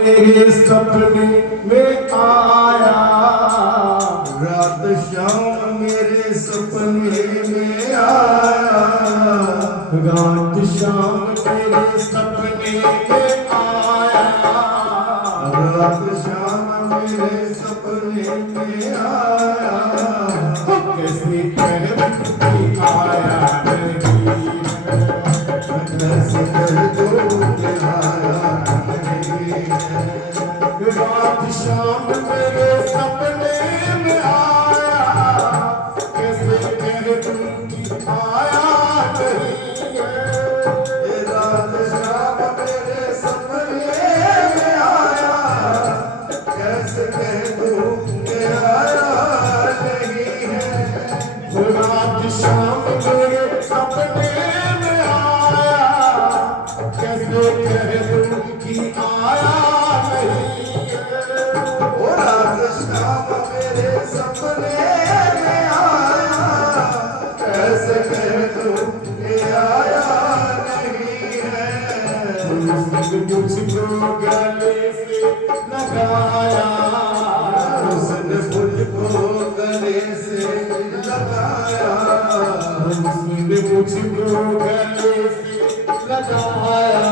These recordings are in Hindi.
मेरे सपने में आया, रात शाम मेरे सपने में आया, रात शाम मेरे सपने में आया, रात शाम मेरे सपने में आया। कैसे कहती आया नहीं है, कैसे कह दूं कि आया नहीं है। रात शाम मेरे सपने में आया, कैसे कह दूं कि आया नहीं है। रात शाम मेरे सपने में आया, कैसे कह दूं कि आया नहीं है। रात शाम मेरे सपने में आया, कैसे कह दूं कि आया नहीं है। रात शाम मेरे सपने में आया, कैसे कह दूं कि आया नहीं है। मुझको गले से लगाया, उसने मुझको गले से लगाया, उसने मुझको गले से लगाया,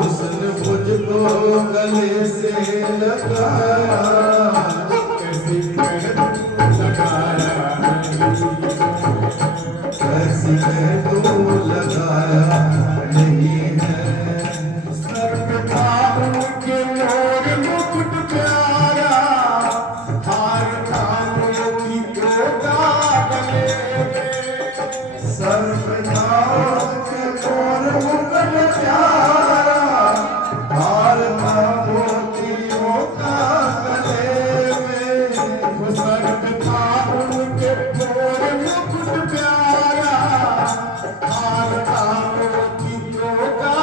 उसने मुझको गले से लगाया। कैसे कह दूं लगाया नहीं है। कैसे कह दूं लगाया नहीं है। सर पे कानून के मोर मुकुट प्यारा, हार कानों की गोदा गले में। सर पे नाव के मोर मुकुट प्यारा, हार का मोतियों का गले में। वो सर पे कानून के मोर मुकुट प्यारा, हार कानों की गोदा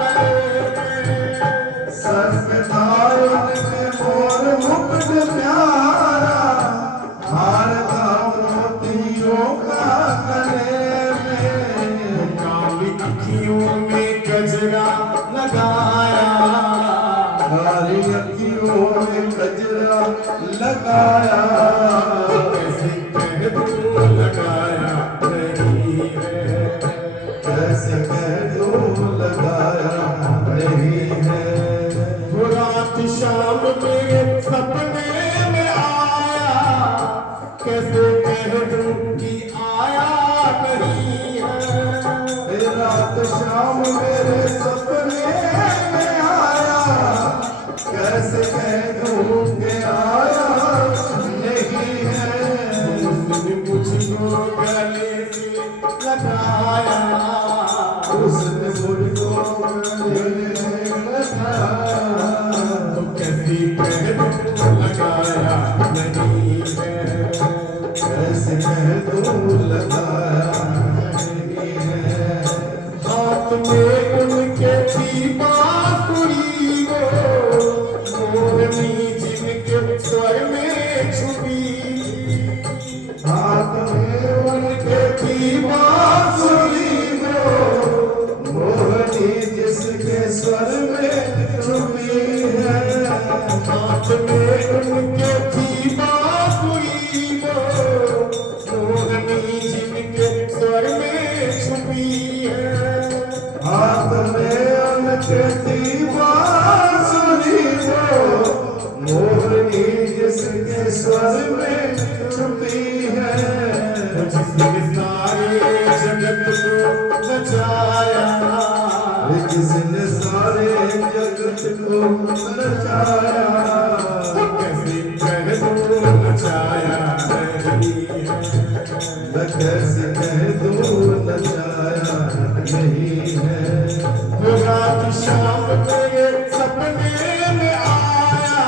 गले में। सर पे नाव के मोर मुकुट प्यारा, हार का मोतियों का गले में। काली अखियों में गजरा लगाया, काली अखियों में गजरा लगाया। कैसे कह दूं लगाया नहीं है। कैसे कह दूं लगाया नहीं है। वो रात शाम मेरे सपने में आया, कैसे कह दूं कि आया नहीं है। रात शाम मेरे सपने में आया, कैसे कह दूं कि आया नहीं है। उसने मुझको गले से लगाया, उसने मुझको गले से लगाया। तो कैसे कह दूं लगाया नहीं है। कैसे कह दूं लगाया नहीं है। हाथ में उनके थी बांसुरी वो, मोरनी जिनके स्वर में छुपी। हाथ में उनके थी बांसुरी वो, मोहनी जिसके स्वर में छुपी है। हाथ में उनके थी बांसुरी वो, मोरनी जिनके स्वर में छुपी है। हाथ में उनके थी बांसुरी वो, मोहनी जिसके स्वर में छुपी है। जिसने सारे जगत को बचाया, जिसने सारे जगत को नचाया। कैसे कह दूं नचाया नहीं है। मैं कैसे कह दूं नचाया नहीं है। वो रात शाम मेरे सपने में आया,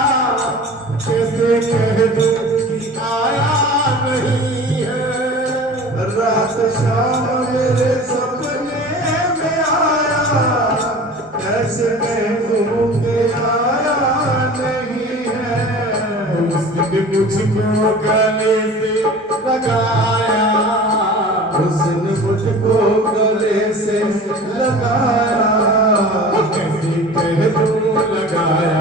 कैसे कह दूं कि आया नहीं है। रात शाम मेरे सपने में आया, कैसे कह दूं कि आया नहीं है। उसने मुझको गले से लगाया, उसने मुझको गले से लगाया। कैसे कह दूं लगाया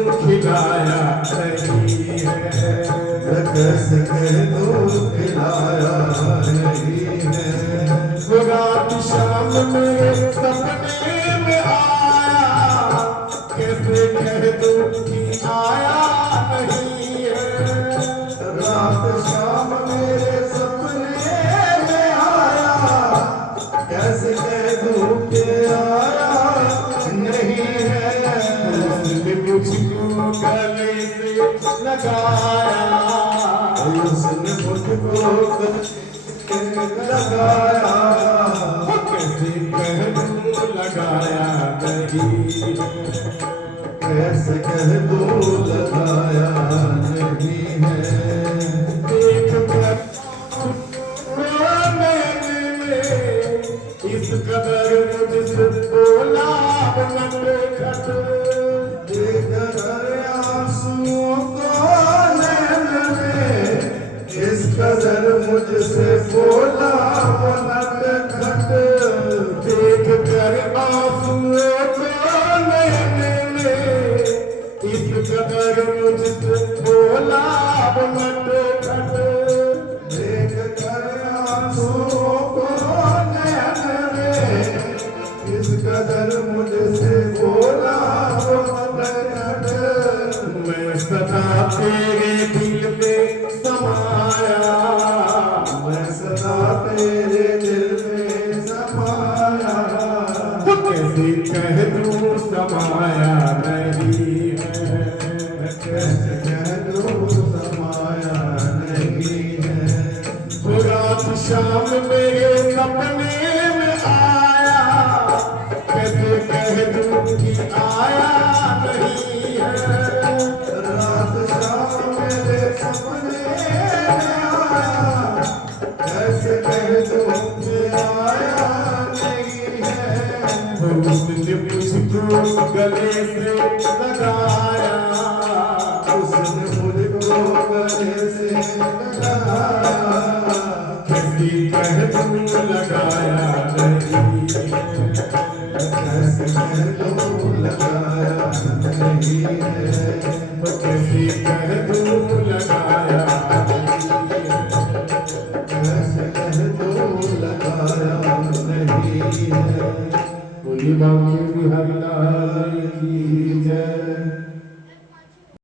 दूं खिलाया नहीं है। कैसे कह दूं खिलाया नहीं है। रात शाम मेरे सपने में आया, कैसे कह दूं कि आया नहीं है। रात शाम मेरे सपने में आया, कैसे कह दूं कि आया नहीं है। उसने मुझको गले से लगाया, उसने मुझको लगाया, कैसे कह दूं लगाया नहीं है। कैसे कह दूं लगाया नहीं है। देख कर मैंने इस कदर मुझसे बोला नटखट। देखकर आंसुओं को नैन में, इस कदर मुझसे बोला वो नटखट। देख कर आंसुओं को नैन में, इस कदर मुझसे बोला नटखट। देखकर आंसुओं को नैन में, इस कदर मुझसे बोला वो नटखट। मैं सदा तेरे दिल में समाया, मैं सदा तेरे दिल में समाया, कैसे कह दूं समाया नहीं है। कैसे कह दूं समाया नहीं है। रात शाम मेरे सपने में आया, कैसे कह दूं कि आया नहीं है। रात शाम मेरे सपने में आया, कैसे कह दूं कि आया नहीं है। उसने मुझको गले से लगाया, उसने मुझको गले से लगाया, कैसे कह दूं